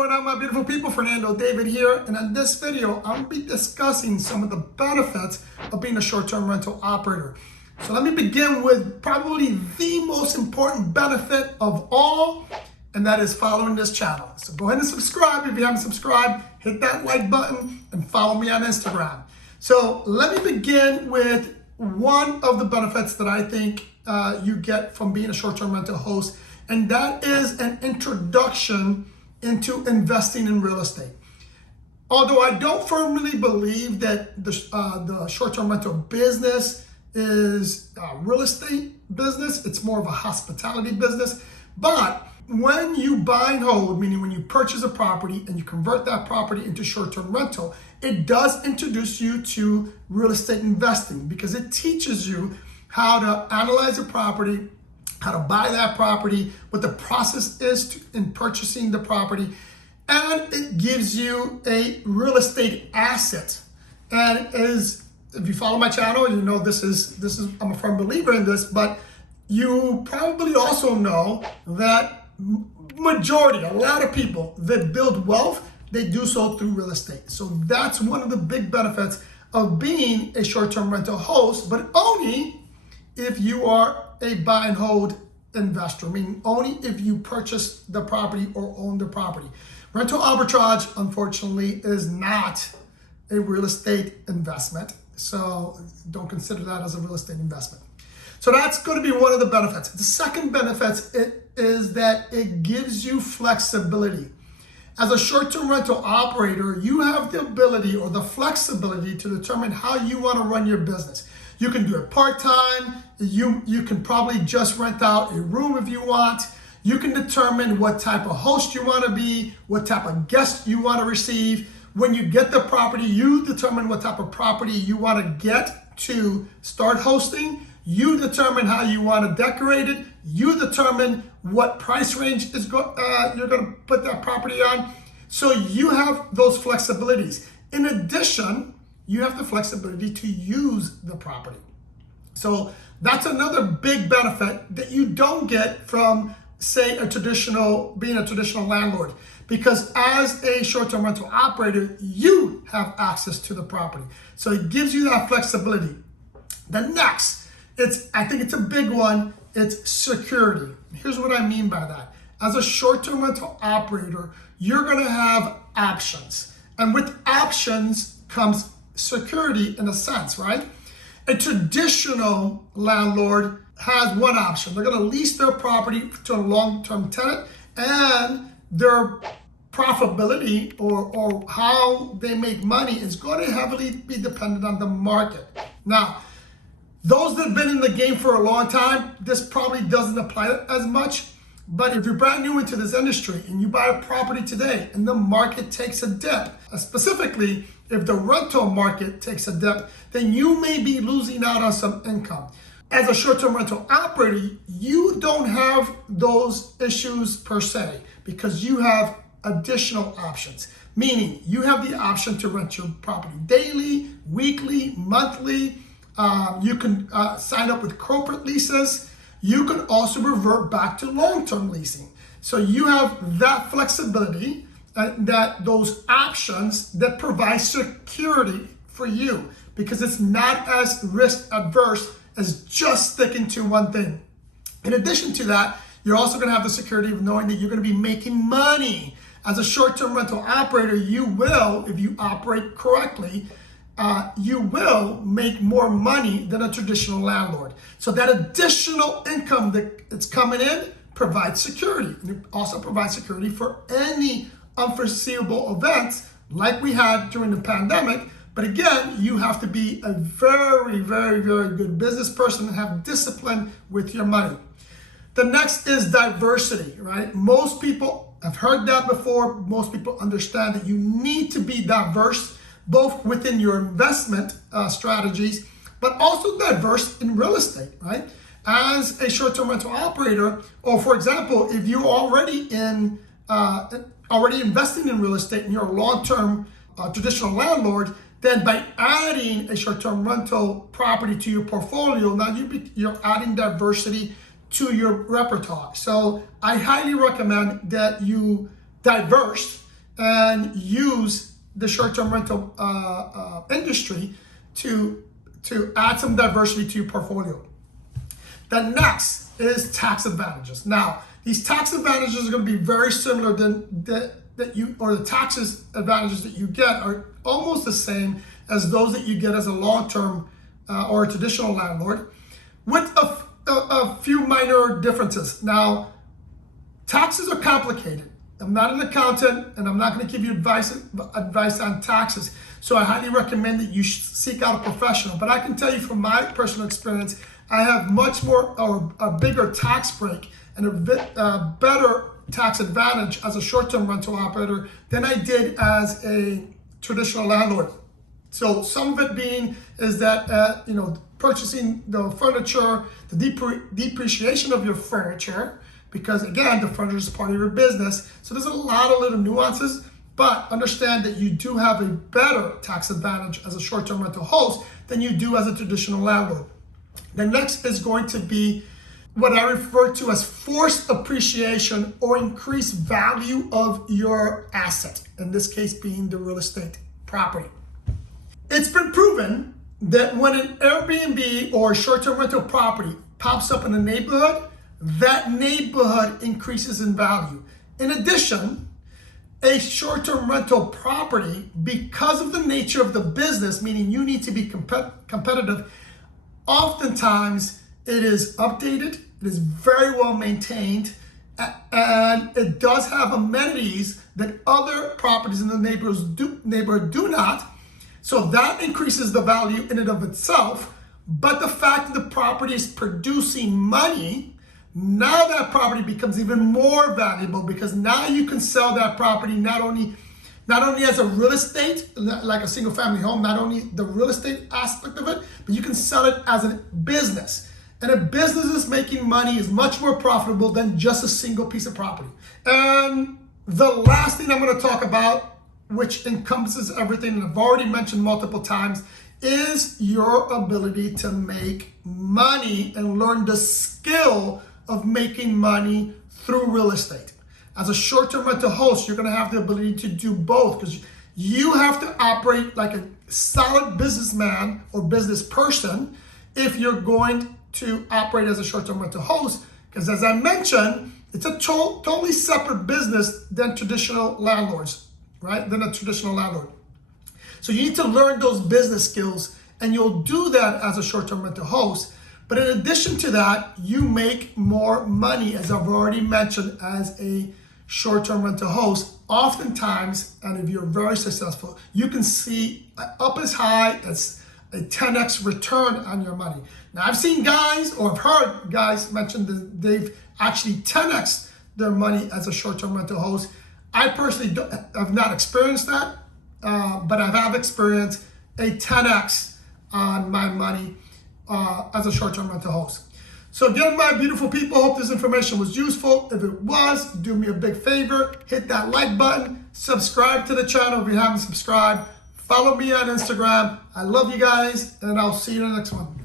going on, my beautiful people? Fernando David here, and in this video I'll be discussing some of the benefits of being a short-term rental operator. So let me begin with probably the most important benefit of all, and that is following this channel. So go ahead and subscribe if you haven't subscribed, hit that like button, and follow me on Instagram. So let me begin with one of the benefits that I think you get from being a short-term rental host, and that is an introduction into investing in real estate. Although I don't firmly believe that the short-term rental business is a real estate business, it's more of a hospitality business. But when you buy and hold, meaning when you purchase a property and you convert that property into short-term rental, it does introduce you to real estate investing because it teaches you how to analyze a property, how to buy that property, what the process is in purchasing the property, and it gives you a real estate asset. And if you follow my channel, you know this is I'm a firm believer in this, but you probably also know that a lot of people that build wealth, they do so through real estate. So that's one of the big benefits of being a short-term rental host, but only if you are a buy and hold investor, meaning only if you purchase the property or own the property. Rental arbitrage, unfortunately, is not a real estate investment. So don't consider that as a real estate investment. So that's going to be one of the benefits. The second benefit is that it gives you flexibility. As a short-term rental operator, you have the ability or the flexibility to determine how you want to run your business. You can do it part-time. You can probably just rent out a room if you want. You can determine what type of host you want to be, what type of guest you want to receive. When you get the property, you determine what type of property you want to get to start hosting. You determine how you want to decorate it. You determine what price range is you're going to put that property on. So you have those flexibilities. In addition, you have the flexibility to use the property. So that's another big benefit that you don't get from, say, being a traditional landlord. Because as a short-term rental operator, you have access to the property. So it gives you that flexibility. The next, I think it's a big one, it's security. Here's what I mean by that. As a short-term rental operator, you're gonna have options. And with options comes security in a sense, right? A traditional landlord has one option. They're gonna lease their property to a long-term tenant, and their profitability or how they make money is going to heavily be dependent on the market. Now, those that have been in the game for a long time, this probably doesn't apply as much. But if you're brand new into this industry and you buy a property today and the market takes a dip, specifically if the rental market takes a dip, then you may be losing out on some income. As a short-term rental operator, you don't have those issues per se because you have additional options, meaning you have the option to rent your property daily, weekly, monthly. You can sign up with corporate leases. You can also revert back to long-term leasing. So you have that flexibility, those options that provide security for you because it's not as risk adverse as just sticking to one thing. In addition to that, you're also going to have the security of knowing that you're going to be making money. As a short-term rental operator, you will, if you operate correctly, you will make more money than a traditional landlord. So that additional income that's coming in provides security. And it also provides security for any unforeseeable events like we had during the pandemic. But again, you have to be a very, very, very good business person and have discipline with your money. The next is diversity, right? Most people have heard that before. Most people understand that you need to be diverse, both within your investment strategies, but also diverse in real estate, right? As a short-term rental operator, or for example, if you're already investing in real estate and you're a long-term traditional landlord, then by adding a short-term rental property to your portfolio, now you're adding diversity to your repertoire. So I highly recommend that you diverse and use the short-term rental industry to add some diversity to your portfolio. The next is tax advantages. Now, these tax advantages are going to be very similar the taxes advantages that you get are almost the same as those that you get as a long-term or a traditional landlord, with a few minor differences. Now, taxes are complicated. I'm not an accountant, and I'm not going to give you advice on taxes. So I highly recommend that you seek out a professional. But I can tell you from my personal experience, I have much more or a bigger tax break and a better tax advantage as a short-term rental operator than I did as a traditional landlord. So some of it being is that purchasing the furniture, the depreciation of your furniture, because again, the furniture is part of your business. So there's a lot of little nuances, but understand that you do have a better tax advantage as a short-term rental host than you do as a traditional landlord. The next is going to be what I refer to as forced appreciation or increased value of your asset, in this case being the real estate property. It's been proven that when an Airbnb or short-term rental property pops up in a neighborhood, that neighborhood increases in value. In addition, a short-term rental property, because of the nature of the business, meaning you need to be competitive, oftentimes it is updated, it is very well maintained, and it does have amenities that other properties in the neighborhood do not. So that increases the value in and of itself. But the fact that the property is producing money, now that property becomes even more valuable, because now you can sell that property not only as a real estate, like a single family home, not only the real estate aspect of it, but you can sell it as a business. And a business is making money is much more profitable than just a single piece of property. And the last thing I'm going to talk about, which encompasses everything, and I've already mentioned multiple times, is your ability to make money and learn the skill of making money through real estate. As a short-term rental host, you're going to have the ability to do both, because you have to operate like a solid businessman or business person if you're going to operate as a short-term rental host, because as I mentioned, it's a totally separate business than traditional landlords, right? Than a traditional landlord. So you need to learn those business skills, and you'll do that as a short-term rental host. But in addition to that, you make more money, as I've already mentioned, as a short-term rental host. Oftentimes, and if you're very successful, you can see up as high as a 10x return on your money. Now, I've seen guys, or I've heard guys mention that they've actually 10x their money as a short-term rental host. I personally have not experienced that, but I have experienced a 10x on my money as a short-term rental host. So again, my beautiful people, hope this information was useful. If it was, do me a big favor, hit that like button, subscribe to the channel if you haven't subscribed, follow me on Instagram. I love you guys, and I'll see you in the next one.